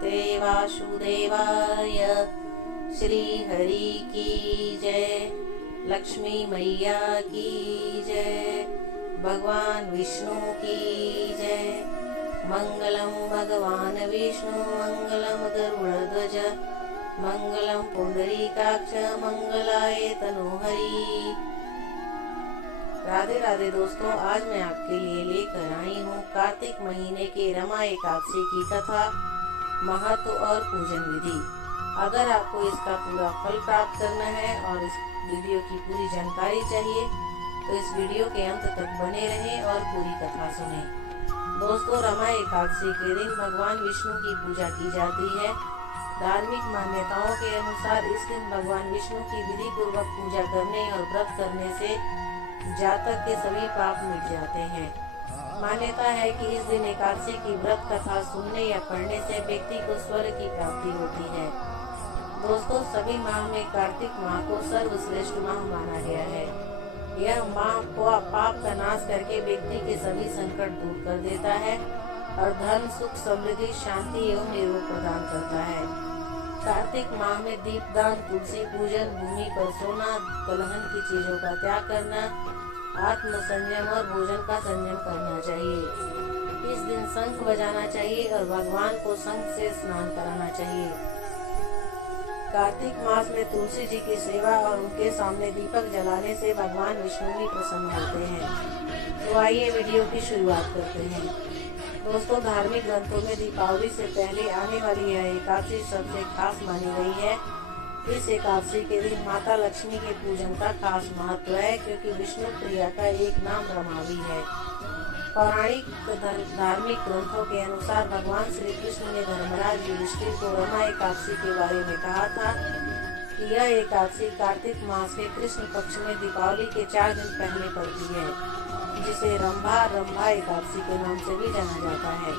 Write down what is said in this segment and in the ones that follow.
भगवते वासुदेवाय। श्री हरि की जय, लक्ष्मी मैया की जय, भगवान विष्णु की जय। मंगलम भगवान विष्णु मंगलम गरुड़ध्वज मंगलम पुंडरीकाक्ष मंगलाय तनोहरि। राधे राधे दोस्तों, आज मैं आपके लिए लेकर आई हूँ कार्तिक महीने के रमा एकादशी की कथा, महत्व और पूजन विधि। अगर आपको इसका पूरा फल प्राप्त करना है और इस वीडियो की पूरी जानकारी चाहिए तो इस वीडियो के अंत तक बने रहें और पूरी कथा सुनें। दोस्तों, रमा एकादशी के दिन भगवान विष्णु की पूजा की जाती है। धार्मिक मान्यताओं के अनुसार इस दिन भगवान विष्णु की विधि पूर्वक पूजा करने और व्रत करने से जातक के सभी पाप मिट जाते हैं। मान्यता है कि इस दिन एकादशी की व्रत कथा सुनने या पढ़ने से व्यक्ति को स्वर्ग की प्राप्ति होती है। दोस्तों, सभी माह में कार्तिक माह को सर्वश्रेष्ठ माह माना गया है। यह माह को पाप का नाश करके व्यक्ति के सभी संकट दूर कर देता है और धन, सुख, समृद्धि, शांति एवं निरोग प्रदान करता है। कार्तिक माह में दीपदान, तुलसी पूजन, भूमि पर सोना, दलहन की चीजों का त्याग करना, आत्म संयम और भोजन का संयम करना चाहिए। इस दिन शंख बजाना चाहिए और भगवान को शंख से स्नान कराना चाहिए। कार्तिक मास में तुलसी जी की सेवा और उनके सामने दीपक जलाने से भगवान विष्णु भी प्रसन्न होते हैं। तो आइए वीडियो की शुरुआत करते हैं। दोस्तों, धार्मिक ग्रंथों में दीपावली से पहले आने वाली यह एकादशी सबसे खास मानी गई है। इस एकादशी के दिन माता लक्ष्मी के पूजन का खास महत्व है, क्योंकि विष्णु प्रिया का एक नाम रमा भी है। पौराणिक धार्मिक ग्रंथों के अनुसार भगवान श्री कृष्ण ने धर्मराज युधिष्ठिर को रमा एकादशी के बारे में कहा था कि यह एकादशी कार्तिक मास के कृष्ण पक्ष में दीपावली के 4 दिन पहले पड़ती है, जिसे रंभा एकादशी के नाम से भी जाना जाता है।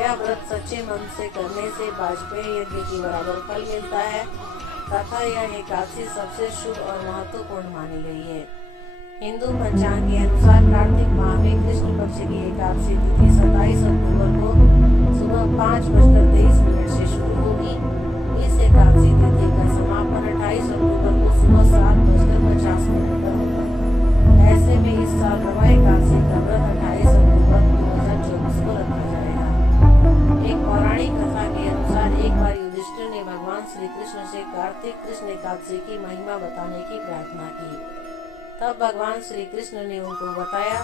यह व्रत सच्चे मन से करने से वाजपेयी यज्ञ के बराबर फल मिलता है तथा यह एकादशी सबसे शुभ और महत्वपूर्ण मानी गई है। हिंदू पंचांग के अनुसार कार्तिक माह में कृष्ण पक्ष की एकादशी तिथि 27 अक्टूबर को सुबह 5:23 से शुरू होगी। इस एकादशी तिथि का समापन 28 अक्टूबर को सुबह 7:50 पर होगा। ऐसे में इस साल रमा एकादशी का व्रत 28 अक्टूबर 2024 को रखा जाएगा। एक पौराणिक कथा के अनुसार एक बार युधिष्ठिर ने भगवान श्री कृष्ण से कार्तिक कृष्ण एकादशी की महिमा बताने की प्रार्थना की। तब भगवान श्री कृष्ण ने उनको बताया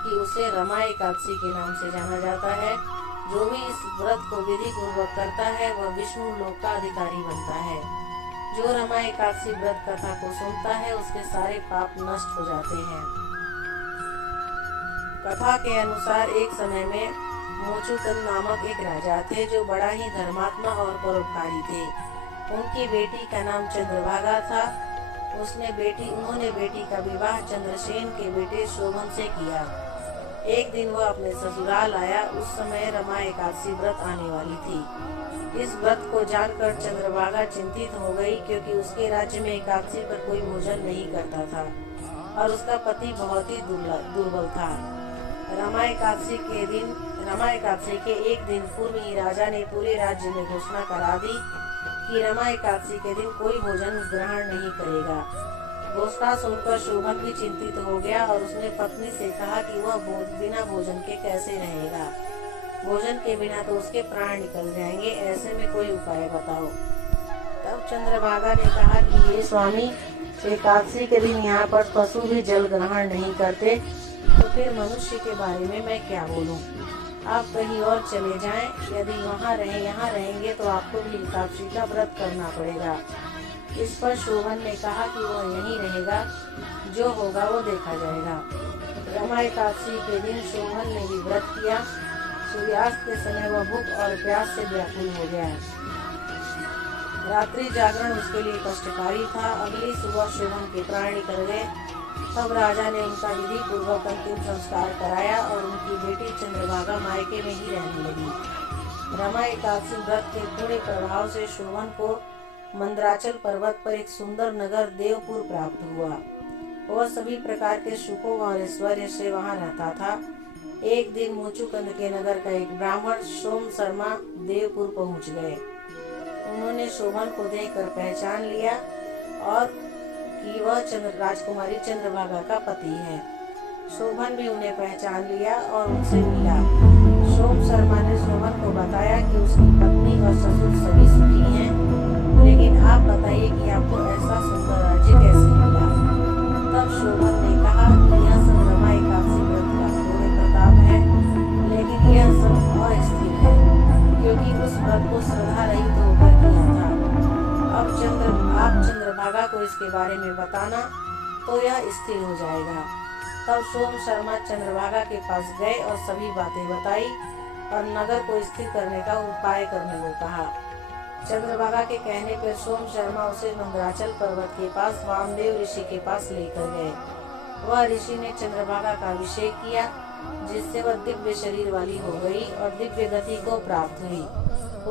कि उसे रमा एकादशी के नाम से जाना जाता है। जो भी इस व्रत को विधि पूर्वक करता है वह विष्णु लोक का अधिकारी बनता है। जो रमा एकादशी व्रत कथा को सुनता है उसके सारे पाप नष्ट हो जाते हैं। कथा के अनुसार एक समय में मोचुकन नामक एक राजा थे जो बड़ा ही धर्मात्मा और परोपकारी थे। उनकी बेटी का नाम चंद्रभागा था। उन्होंने बेटी का विवाह चंद्रसेन के बेटे शोभन से किया। एक दिन वह अपने ससुराल आया। उस समय रमा एकादशी व्रत आने वाली थी। इस व्रत को जानकर चंद्रभागा चिंतित हो गई, क्योंकि उसके राज्य में एकादशी पर कोई भोजन नहीं करता था और उसका पति बहुत ही दुर्बल था। रमा एकादशी के एक दिन पूर्व ही राजा ने पूरे राज्य में घोषणा करा दी कि रमा एकादशी के दिन कोई भोजन ग्रहण नहीं करेगा। घोषणा सुनकर शोभन भी चिंतित हो गया और उसने पत्नी से कहा कि वह बिना भोजन के कैसे रहेगा। भोजन के बिना तो उसके प्राण निकल जाएंगे, ऐसे में कोई उपाय बताओ। तब चंद्रभागा ने कहा कि ये स्वामी, एकादशी के दिन यहाँ पर पशु भी जल ग्रहण नहीं करते, तो फिर मनुष्य के बारे में मैं क्या बोलूं। आप कहीं और चले जाएं। यदि यहाँ रहेंगे तो आपको भी एकादशी का व्रत करना पड़ेगा। इस पर शोभन ने कहा कि वह यहीं रहेगा, जो होगा वो देखा जाएगा। रमा एकादशी के दिन शोभन ने भी व्रत किया। सूर्यास्त के समय वह भूख और प्यास से व्याकुल हो गया। रात्रि जागरण उसके लिए कष्टकारी था। अगली सुबह शोभन के प्राण निकल गए। तब राजा ने उनका विधि पूर्वक अंतिम संस्कार कराया और उनकी बेटी चंद्रभागा मायके में ही रहने लगी। रमा एकादशी व्रत के पूरे प्रभाव से शोभन को मंदराचल पर्वत पर एक सुंदर नगर देवपुर प्राप्त हुआ। वह सभी प्रकार के सुखों और ऐश्वर्य से वहां रहता था। एक दिन मोचूकंद के नगर का एक ब्राह्मण सोम शर्मा देवपुर पहुंच गए। उन्होंने शोभन को देखकर पहचान लिया और कि वह राजकुमारी चंद्रभागा का पति है। शोभन भी उन्हें पहचान लिया और उनसे मिला। सोम शर्मा ने शोभन को बताया कि उसकी पत्नी और ससुर सभी सुखी हैं, लेकिन आप बताइए कि आपको ऐसा सुंदर राज्य कैसे मिला। तब शोभन ने कहा कि यह सब रमा एकादशी व्रत का पूरे प्रताप है, लेकिन यह सब अस्थिर है, क्योंकि उस व्रत को श्रद्धा रहित होकर किया था। अब आप चंद्रभागा को इसके बारे में बताना तो यह स्थिर हो जाएगा। तब सोम शर्मा चंद्रभागा के पास गए और सभी बातें बताई और नगर को स्थिर करने का उपाय करने को कहा। चंद्रभागा के कहने पर सोम शर्मा उसे मंदराचल पर्वत के पास वामदेव ऋषि के पास लेकर गए। वह ऋषि ने चंद्रभागा का अभिषेक किया, जिससे वह दिव्य शरीर वाली हो गई और दिव्य गति को प्राप्त हुई।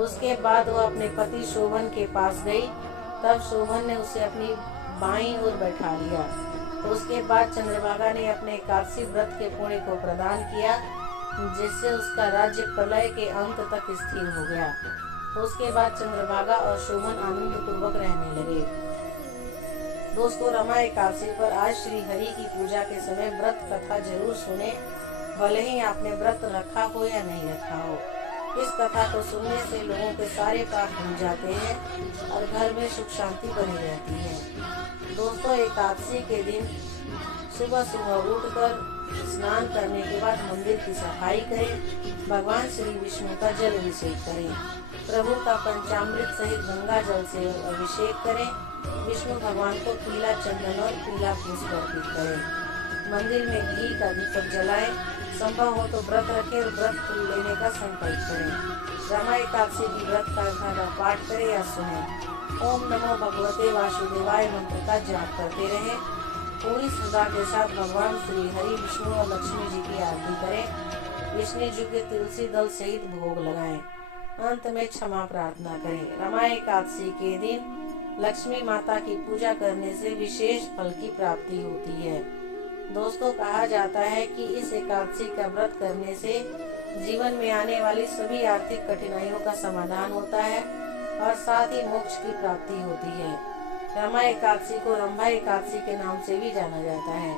उसके बाद वह अपने पति शोभन के पास गई। तब शोभन ने उसे अपनी बाईं ओर बैठा लिया। उसके बाद चंद्रभागा ने अपने एकादशी व्रत के पुण्य को प्रदान किया, जिससे उसका राज्य प्रलय के अंत तक स्थिर हो गया। उसके बाद चंद्रभागा और शोभन आनंद पूर्वक रहने लगे। दोस्तों, रमा एकादशी पर आज श्री हरि की पूजा के समय व्रत कथा जरूर सुने, भले ही आपने व्रत रखा हो या नहीं रखा हो। इस कथा को सुनने से लोगों के सारे पाप धुल जाते हैं और घर में सुख शांति बनी रहती है। दोस्तों, एकादशी के दिन सुबह सुबह उठकर स्नान करने के बाद मंदिर की सफाई करें, भगवान श्री विष्णु का जल अभिषेक करें, प्रभु का पंचामृत सहित गंगा जल से अभिषेक करें, विष्णु भगवान को पीला चंदन और पीला पुष्प अर्पित करें, मंदिर में घी का दीपक जलाएं, संभव हो तो व्रत रखें और व्रत लेने का संकल्प करें। रमा एकादशी की व्रत कथा का पाठ करें या सुने। ओम नमो भगवते वासुदेवाय मंत्र का जाप करते रहें। पूरी श्रद्धा के साथ भगवान श्री हरि, विष्णु और लक्ष्मी जी की आरती करें। विष्णु जी के तुलसी दल सहित भोग लगाएं। अंत में क्षमा प्रार्थना करें। रमा एकादशी के दिन लक्ष्मी माता की पूजा करने से विशेष फल की प्राप्ति होती है। दोस्तों, कहा जाता है कि इस एकादशी का व्रत करने से जीवन में आने वाली सभी आर्थिक कठिनाइयों का समाधान होता है और साथ ही मोक्ष की प्राप्ति होती है। रमा एकादशी को रंभा एकादशी के नाम से भी जाना जाता है।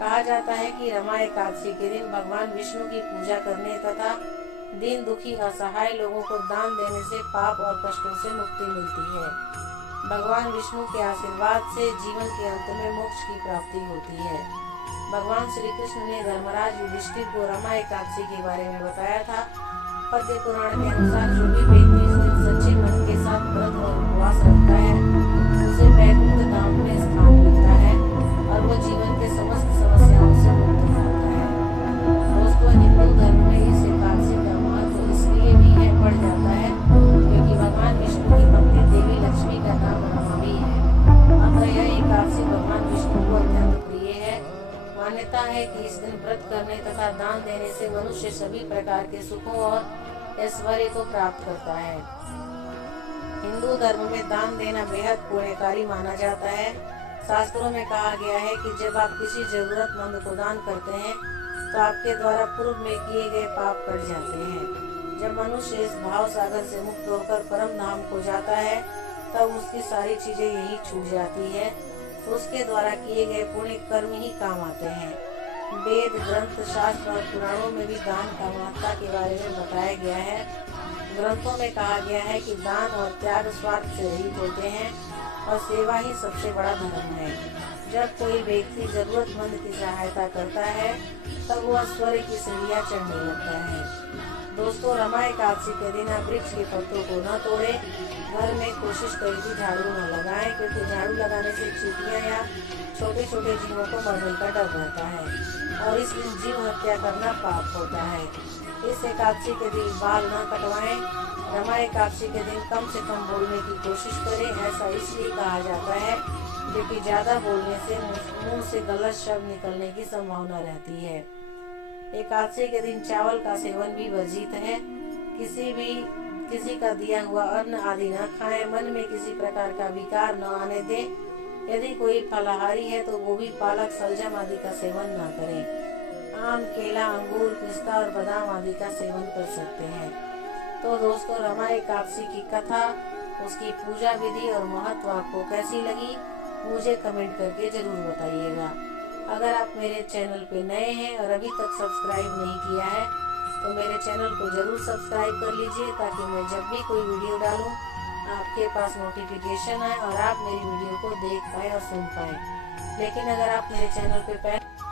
कहा जाता है कि रमा एकादशी के दिन भगवान विष्णु की पूजा करने तथा दीन दुखी असहाय लोगों को दान देने से पाप और कष्टों से मुक्ति मिलती है। भगवान विष्णु के आशीर्वाद से जीवन के अंत में मोक्ष की प्राप्ति होती है। भगवान श्री कृष्ण ने धर्मराज युधिष्ठिर को रमा एकादशी के बारे में बताया था। पद्म पुराण के अनुसार जो भी व्यक्ति इस दिन सच्चे मन के साथ व्रत और उपवास रखता है, उसे वैकुंठ धाम में स्थान मिलता है और वो जीवन के समस्त समस्याओं से मुक्त हो जाता है। दोस्तों, हिंदू धर्म में इस एकादशी का महत्व इसलिए भी है बढ़ जाता है क्योंकि भगवान विष्णु की पत्नी देवी लक्ष्मी का नाम रमा भी है। अतः यह एकादशी भगवान विष्णु को अत्यंत प्रिय है। मान्यता है कि इस दिन व्रत करने तथा दान देने से मनुष्य सभी प्रकार के सुखों और ऐश्वर्य को प्राप्त करता है। हिंदू धर्म में दान देना बेहद पुण्यकारी माना जाता है। शास्त्रों में कहा गया है कि जब आप किसी जरूरतमंद को दान करते हैं तो आपके द्वारा पूर्व में किए गए पाप कट जाते हैं। जब मनुष्य इस भाव सागर से मुक्त होकर परम धाम को जाता है तब उसकी सारी चीजें यही छूट जाती है। उसके द्वारा किए गए पुण्य कर्म ही काम आते हैं। वेद, ग्रंथ, शास्त्र और पुराणों में भी दान का महत्ता के बारे में बताया गया है। ग्रंथों में कहा गया है कि दान और त्याग स्वार्थ से रहित होते हैं और सेवा ही सबसे बड़ा धर्म है। जब कोई व्यक्ति जरूरतमंद की सहायता करता है तब वह स्वर्ग की सीढ़ियां चढ़ने लगता है। दोस्तों, रमा एकादशी के दिन आप वृक्ष के पत्तों को न तोड़े। घर में कोशिश करें कि झाड़ू न लगाएं, क्योंकि झाड़ू लगाने से चींटियां या छोटे छोटे जीवों को मरने का डर रहता है और इस दिन जीव हत्या करना पाप होता है। इस एकादशी के दिन बाल न कटवाएं। रमा एकादशी के दिन कम से कम बोलने की कोशिश करें। ऐसा इसलिए कहा जाता है क्योंकि ज्यादा बोलने से मुंह से गलत शब्द निकलने की संभावना रहती है। एकादशी के दिन चावल का सेवन भी वर्जित है। किसी का दिया हुआ अन्न आदि न खाएं। मन में किसी प्रकार का विकार न आने दें। यदि कोई फलाहारी है तो गोभी, पालक, सलजम आदि का सेवन न करें। आम, केला, अंगूर, पिस्ता और बादाम आदि का सेवन कर सकते हैं। तो दोस्तों, रमा एकादशी की कथा, उसकी पूजा विधि और महत्व आपको कैसी लगी, मुझे कमेंट करके ज़रूर बताइएगा। अगर आप मेरे चैनल पे नए हैं और अभी तक सब्सक्राइब नहीं किया है तो मेरे चैनल को ज़रूर सब्सक्राइब कर लीजिए, ताकि मैं जब भी कोई वीडियो डालूं आपके पास नोटिफिकेशन आए और आप मेरी वीडियो को देख पाए और सुन पाए। लेकिन अगर आप मेरे चैनल पे पहले